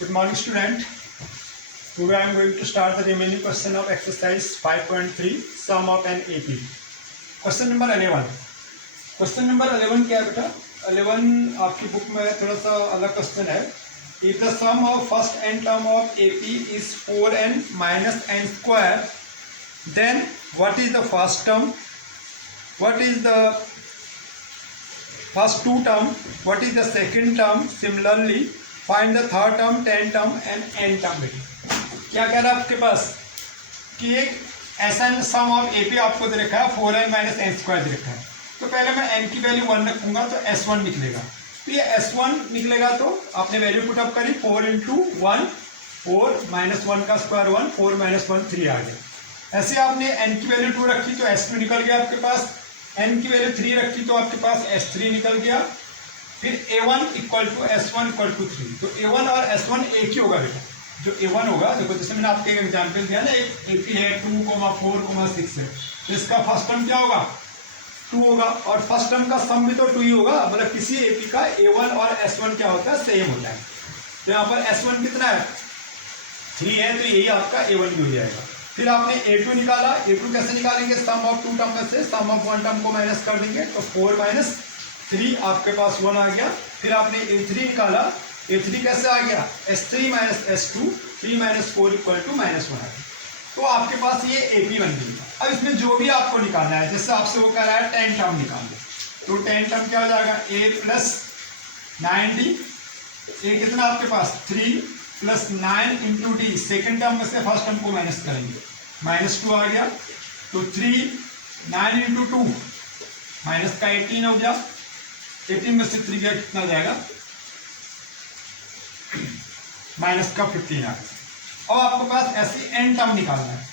Good morning, student. Today I am going to start the remaining question of exercise 5.3 sum of an AP. Question number 11. Question number 11 क्या है बेटा? 11 आपकी book में थोड़ा सा अलग क्वेश्चन है. If the sum of first n term of AP is 4n minus n square, then what is the first term? What is the first two term? What is the second term? Similarly, find the third term, 10 term and n term. क्या कह रहा है आपके पास कि एक ऐसा सम of AP आपको दे रखा है 4n माइनस एन स्क्वायर दे रखा है. तो पहले मैं n की वैल्यू 1 रखूंगा तो s1 निकलेगा. तो ये s1 निकलेगा तो आपने वैल्यू पुट अप करी 4 इंटू 1 4 माइनस 1 का स्क्वायर 1 4 माइनस 1 3 आ गया. ऐसे आपने n की वैल्यू 2 रखी तो s2 निकल गया आपके पास. n की वैल्यू 3 रखी तो आपके पास s3 निकल गया. फिर a1 equal to s1 equal to 3. तो a1 और s1 एक ही होगा बेटा. जो a1 होगा देखो जैसे मैंने आपको एक एग्जांपल दिया ना, एक AP है 2,4,6 है तो इसका फर्स्ट टर्म क्या होगा 2 होगा और फर्स्ट टर्म का सम भी तो 2 ही होगा. मतलब किसी AP का a1 और s1 क्या होता है सेम होता है. तो यहाँ पर s1 कितना है 3 है तो यही आपका a1 भी हो जाएगा. फिर आपने a2 निकाला. a2 कैसे निकालेंगे? सम ऑफ 2 टर्म में से सम ऑफ 1 टर्म को माइनस कर देंगे तो 4 माइनस 3 आपके पास 1 आ गया. फिर आपने a3 निकाला. a3 कैसे आ गया s3 minus s2 3 minus 4 equal to -1 आ गया. तो आपके पास ये AP बन गई. अब इसमें जो भी आपको निकालना है, जैसे आपसे वो कह रहा है 10 टर्म निकाल दो तो 10 टर्म क्या हो जाएगा a प्लस 9d. a कितना आपके पास 3 plus 9 into D. Second term में से फर्स्ट टर्म को माइनस करेंगे -2 आ गया. तो 3 9 इंटू 2 माइनस का 18 हो गया. 18 में से 3 गया कितना जाएगा माइनस का 15 आ गया. और आपके पास ऐसे n टर्म निकालना है.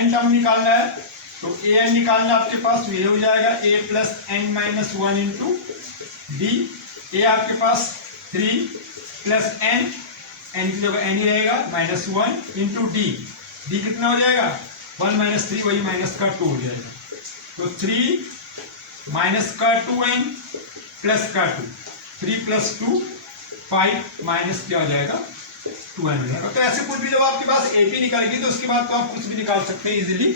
n टर्म निकालना है तो an निकालना आपके पास ये हो जाएगा a plus n minus 1 into D. a आपके पास 3 प्लस n की जगह n ही रहेगा -1 इंटू डी. डी कितना हो जाएगा 1 माइनस 3 वही माइनस का 2 हो जाएगा. तो 3 माइनस का 2n प्लस का 2 3 प्लस 2 5 माइनस क्या हो जाएगा 2n हो जाएगा. तो ऐसे कुछ भी जब आपके पास AP निकालेगी तो उसके बाद तो आप कुछ भी निकाल सकते हैं इजीली.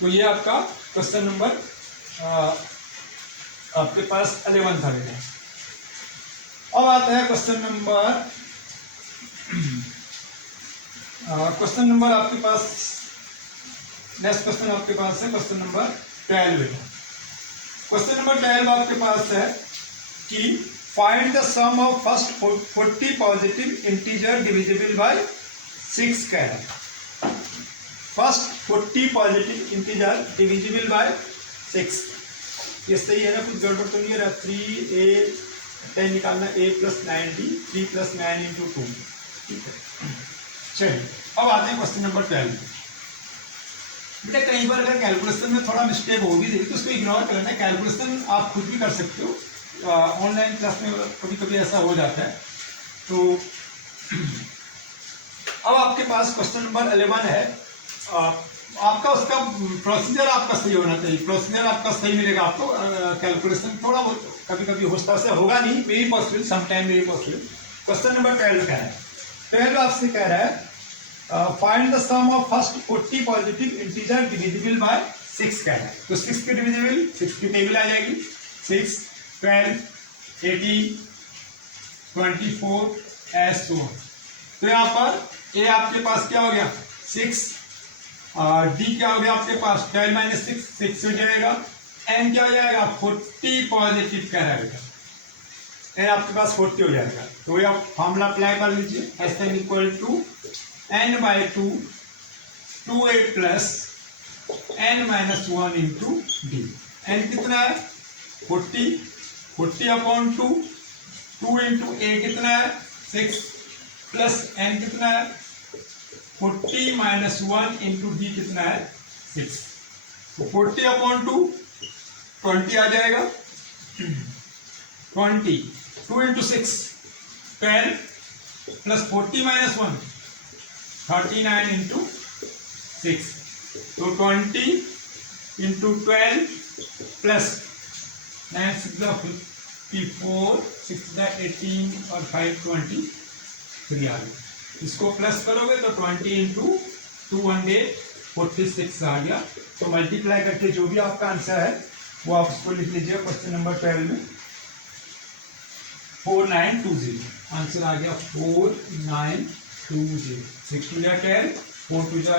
तो ये आपका क्वेश्चन नंबर आपके पास 11 था बेटा. अब आता है क्वेश्चन नंबर आपके पास नेक्स्ट क्वेश्चन आपके पास है क्वेश्चन नंबर 12 बेटा. क्वेश्चन नंबर 12 आपके पास है कि find the sum of first 40 positive integer divisible by 6 कह रहा है. First 40 positive integer divisible by 6. ये सही है ना? कुछ गड़बड़ तो नहीं है? 3a 10 निकालना a plus 9d 3 plus 9 into 2. ठीक है. चलिए अब आते हैं क्वेश्चन नंबर 12. बेटा कई बार अगर कैलकुलेशन में थोड़ा मिस्टेक होगी देखिए तो उसको इग्नोर करना है. कैलकुलेशन आप खुद भी कर सकते हो. ऑनलाइन क्लास में कभी कभी ऐसा हो जाता है. तो अब आपके पास क्वेश्चन नंबर 11 है. आपका उसका प्रोसीजर आपका सही होना चाहिए. प्रोसीजर आपका सही मिलेगा आपको. कैलकुलेशन थोड़ा बहुत कभी कभी होता से होगा नहीं, may be possible, sometime may be possible. Question number 12 कह रहा है. 12 आपसे कह रहा है find the sum of first 40 positive integer divisible by 6 कह रहा है. तो 6 के डिविजिबल 6 की टेबल आ जाएगी. 6 12 18 24 ऐसे. तो यहाँ पर ए आपके पास क्या हो गया 6 और डी क्या हो गया आपके पास 12 माइनस 6 हो जाएगा. एन क्या हो जाएगा 40 पॉजिटिव कह रहा है बेटा. एन आपके पास 40 हो जाएगा. तो ये आप फॉर्मूला अप्लाई कर लीजिए. S N equal to n by 2 2a plus n minus 1 into D. N कितना है 40 अपॉन 2 2 इंटू ए कितना है 6 प्लस n कितना है 40 माइनस 1 इंटू डी कितना है 6. तो 40 अपॉन 2 20 आ जाएगा. 20 2 इंटू 6 12 प्लस 40 माइनस 1 39 इंटू 6. तो 20 इंटू 12 प्लस 9 6 54 6 18 और 5 23 आ गया. इसको प्लस करोगे तो 20 इंटू 246 आ गया। तो मल्टीप्लाई करके जो भी आपका आंसर है वो आप उसको लिख लीजिए क्वेश्चन नंबर 12 में 4920 आंसर आ गया 4920। 6 टू जा 10, 4 टू जा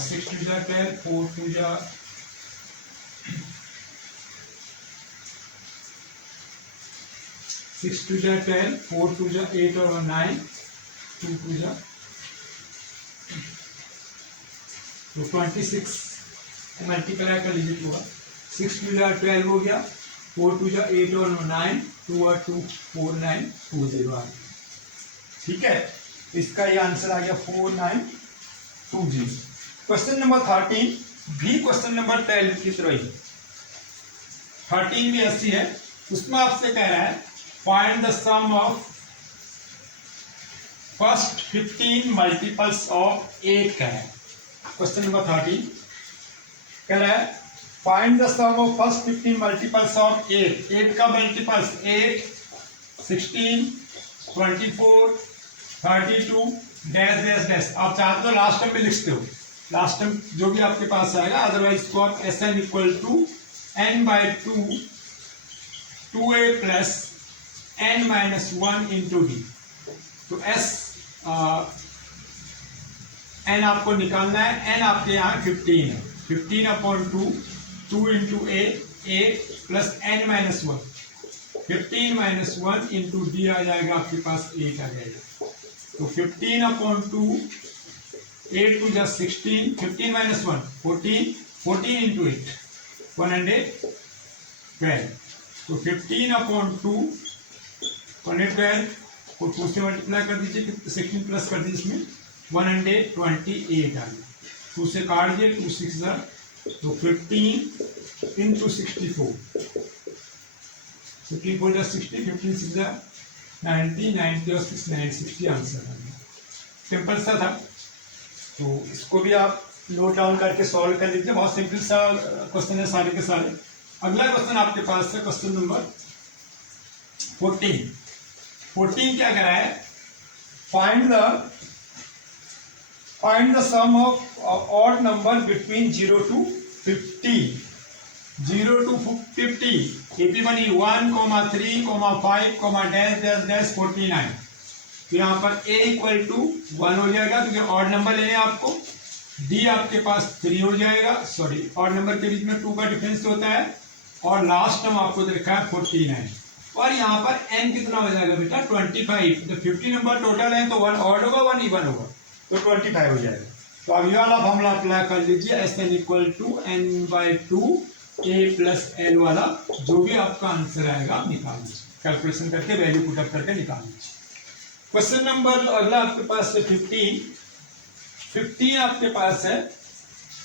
6 टू जा 10, 4 टू जा 6 टू जा 10, 4 टू जा 8 और 9, 2 टू जा तो 26 मल्टीप्लाई कर लीजिए पूरा। 6 टू जा 12 हो गया, 4 टू जा 8 और 9, 2 और 2 4920 आ गया। ठीक है, इसका ये आंसर आ गया 4920। क्वेश्चन नंबर 13 भी क्वेश्चन नंबर 12 की तरह ही 13 भी ऐसी है। उसमें आपसे कह रहा है find the sum of first 15 multiples of 8 का है। क्वेश्चन नंबर 13 कह रहा है find the sum of first 15 multiples of 8। 8 का मल्टीपल्स 8, 16, 24, 32 डैश डैश डैश। आप चाहते हो लास्ट टर्म में लिखते हो, लास्ट टर्म जो भी आपके पास आएगा, अदरवाइज इसको आप SN equal to n/2 2a plus n-1 into D. तो n आपको निकालना है, n आपके यहाँ 15 है, 15/2 2 into a 8 plus n-1 15 - 1 into D आ जाएगा आपके पास 8 आ जाएगा। तो 15/2 8 टू जा 16, 15 - 1 14, 14 इंटू 8 112। तो 15/2 112 को 2 से मल्टीप्लाई कर दीजिए, 16 प्लस कर दीजिए, इसमें 128 आ गया। 2 से काट दिए, 2 6 जा तो 15 इंटू 64, 15 4 जा 60, 15 6 जा 90, 90 और 6 960 आंसर आ गया। सिंपल सा था, तो इसको भी आप नोट डाउन करके सॉल्व कर लीजिए। बहुत सिंपल सा क्वेश्चन है सारे के सारे। अगला क्वेश्चन आपके पास है क्वेश्चन नंबर 14। 14 क्या कह रहा है find the sum of odd number between 0 to 50। 0 to 50 AP बनी 1, 3, 5, डैश डैश डैश 49। तो यहाँ पर a इक्वल टू 1 हो जाएगा क्योंकि ऑड नंबर लेने आपको। d आपके पास 3 हो जाएगा, सॉरी ऑड नंबर के बीच में 2 का डिफरेंस होता है, और लास्ट टर्म आपको देखा है 49। और यहाँ पर n कितना हो जाएगा बेटा 25। तो 50 नंबर टोटल है तो 1 ऑड होगा 1 इवन होगा, तो 25 हो जाएगा। तो अब ये वाला फॉर्मूला अप्लाई कर लीजिए, SN equal to n/2 a plus l वाला, जो भी आपका आंसर आएगा निकाल लीजिए, कैलकुलेशन करके वैल्यू पुट अप करके निकाल लीजिए। क्वेश्चन नंबर अगला आपके पास है 15 आपके पास है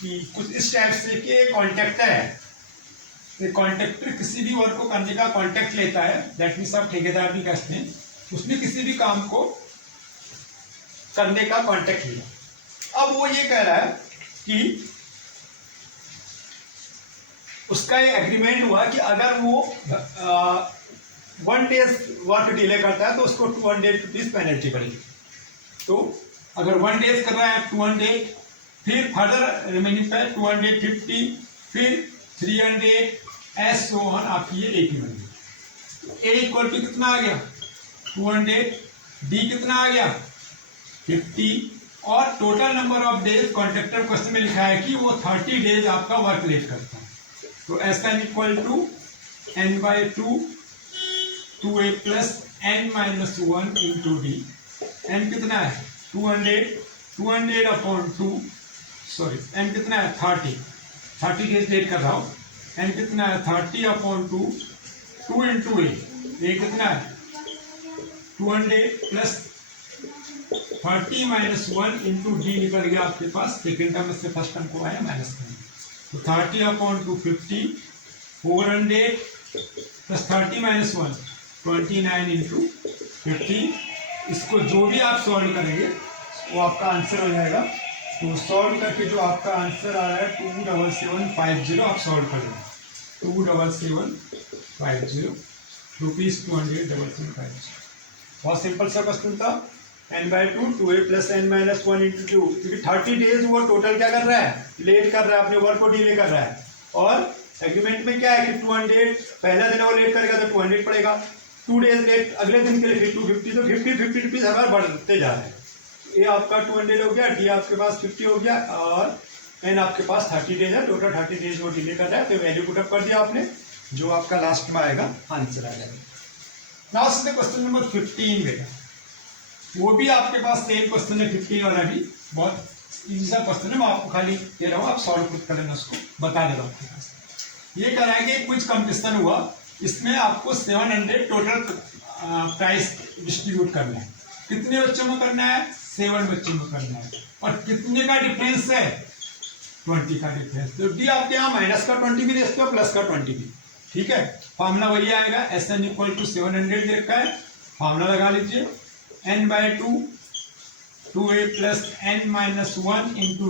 कि कुछ इस टाइप से कि एक कॉन्ट्रैक्टर है, कॉन्ट्रैक्टर किसी भी वर्क को करने का कॉन्ट्रैक्ट लेता है, दैट मीन्स आप ठेकेदार भी कहते हैं। उसने किसी भी काम को करने का कॉन्ट्रैक्ट लिया। अब वो ये कह रहा है कि उसका ये एग्रीमेंट हुआ कि अगर वो 1 डेज वर्क डिले करता है तो उसको 200 रुपीज पेनल्टी पड़ेगी। तो अगर 1 डेज कर रहा है 200, फिर फर्दर रिमेनिंग पे 250, फिर 300 एस सो ऑन, आपकी ये AP बन गई। A इक्वल टू कितना आ गया 200, D कितना आ गया 50, और total number of days contractor question में लिखा है कि वो 30 डेज आपका वर्क लेट करता है। तो SN equal to n/2 2a plus n-1 into D. n कितना है 200/2, सॉरी n कितना है 30 डेज लेट कर रहा हूँ। n कितना है 30/2 2 इंटू a कितना है 200 प्लस 30 - 1 इंटू डी निकल गया आपके पास। सेकेंड टर्म से फर्स्ट टर्म को आया माइनस करना, तो 30/2 50, 400 प्लस 30 - 1 29 इंटू 50। इसको जो भी आप सॉल्व करेंगे वो आपका आंसर हो जाएगा। तो सॉल्व करके जो आपका आंसर आ रहा है 27750 आप सॉल्व कर लेंगे। 27750 रुपीज़ 27750। बहुत सिंपल सा क्वेश्चन था। n/2 2a + n-1 × 2, क्योंकि 30 डेज वो टोटल क्या कर रहा है, लेट कर रहा है, अपने वर्क को डिले कर रहा है। और एग्रीमेंट में क्या है कि 200 पहला दिन वो लेट करेगा तो 200 पड़ेगा, 2 डेज लेट अगले दिन के लिए फिर 250, तो 50 रुपीज हर बार बढ़ते जा रहे हैं। ए आपका 200 हो गया, डी आपके पास 50 हो गया, और एन आपके पास 30 डेज है, टोटल 30 डेज वो डिले कर रहा है। तो वैल्यू पुटअप कर दिया आपने, जो आपका लास्ट में आएगा आंसर आ जाएगा। लास्ट में क्वेश्चन नंबर 15 बेटा, वो भी आपके पास सेम क्वेश्चन है, 15 वाला भी बहुत इजी सा क्वेश्चन है, मैं आपको खाली दे रहा हूँ, आप सॉल्व खुद कर लेना, उसको बता दे रहा हूँ आपके पास। ये कराएंगे, कुछ कंपटीशन हुआ, इसमें आपको 700 टोटल प्राइस डिस्ट्रीब्यूट करना है। कितने बच्चों में करना है, 7 बच्चों में करना है, और कितने का डिफरेंस है, 20 का डिफरेंस। तो डी आपके यहाँ माइनस का 20 भी दे सकते हो, प्लस का 20 भी, ठीक है। फॉर्मूला वही आएगा, SN = 700 दे रखा है, फॉर्मूला लगा लीजिए, n/2 2a + n-1 ×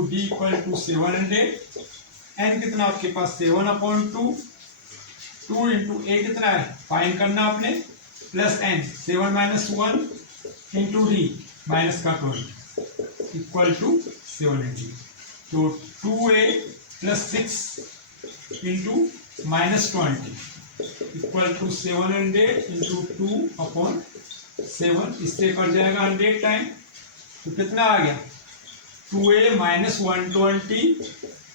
d = 700। n कितना आपके पास 7/2, 2 × a कितना है, फाइंड करना आपने, प्लस n 7 - 1 × d माइनस का 20 = 700। तो 2a + 6 × -20 = 700 × 2/7, इससे कट जाएगा 100 टाइम, तो कितना आ गया, 2a - 120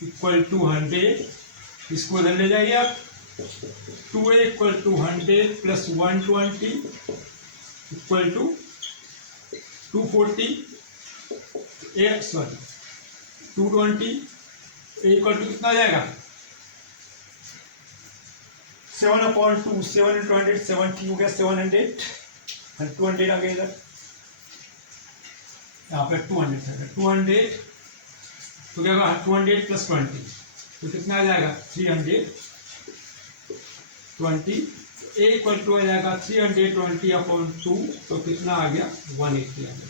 = 100। इसको इधर ले जाइए आप, 2a = 100 + 120 = 240, 220 = कितना आ जाएगा, 7/2, 7 × 100 70 हो गया, 700, 200 आ गया इधर, यहाँ पे 200 तो क्या होगा, 200 + 20 तो कितना आ जाएगा, 320। a = आ जाएगा 320/2, तो कितना आ गया, 180 आ गया।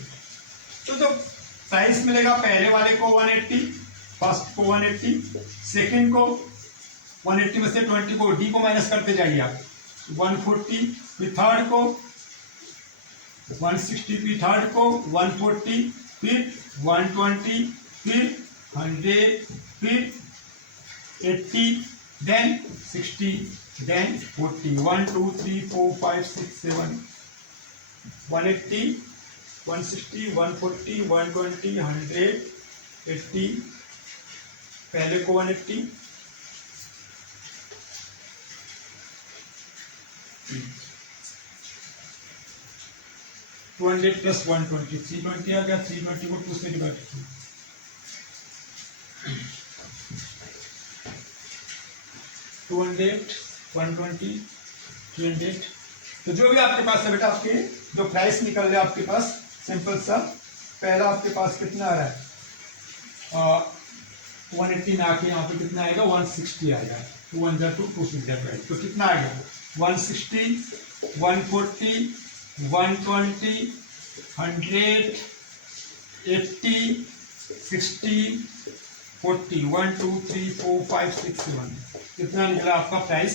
तो जो प्राइस मिलेगा पहले वाले को 180, फर्स्ट को 180, सेकंड को 180 में से 20 को डी को माइनस करते जाइए आप, 140, फिर थर्ड को 160, फिर थर्ड को 140, फिर 120, फिर 100, फिर 80, देन 60, देन 40, 1 2 3 4 5 6 7, 180, 160, 140, 120, 100, 80, पहले को 180, (200 + 120) 320 आ गया, 320 को 2 से डिवाइड कीजिए, 200, 120, 300। तो जो भी आपके पास है बेटा, आपके जो प्राइस निकल रहा है आपके पास, सिंपल सा, पहला आपके पास कितना आ रहा है, 180 ना के यहाँ पे कितना आएगा, 160 आएगा, 2 1 2 2 6 12, तो कितना आएगा, 160, 140, 120, 100, 80, 60, 40, 1 2 3 4 5 6 7, कितना निकला आपका प्राइस।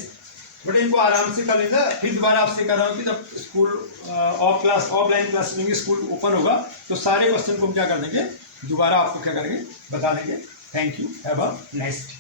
बट इनको आराम से कर लेना, फिर दोबारा आपसे कर रहा हूँ कि जब स्कूल ऑफलाइन क्लास लेंगे, स्कूल ओपन होगा, तो सारे क्वेश्चन को हम क्या कर देंगे, दोबारा आपको क्या करेंगे, बता देंगे। Thank you, have a nice day.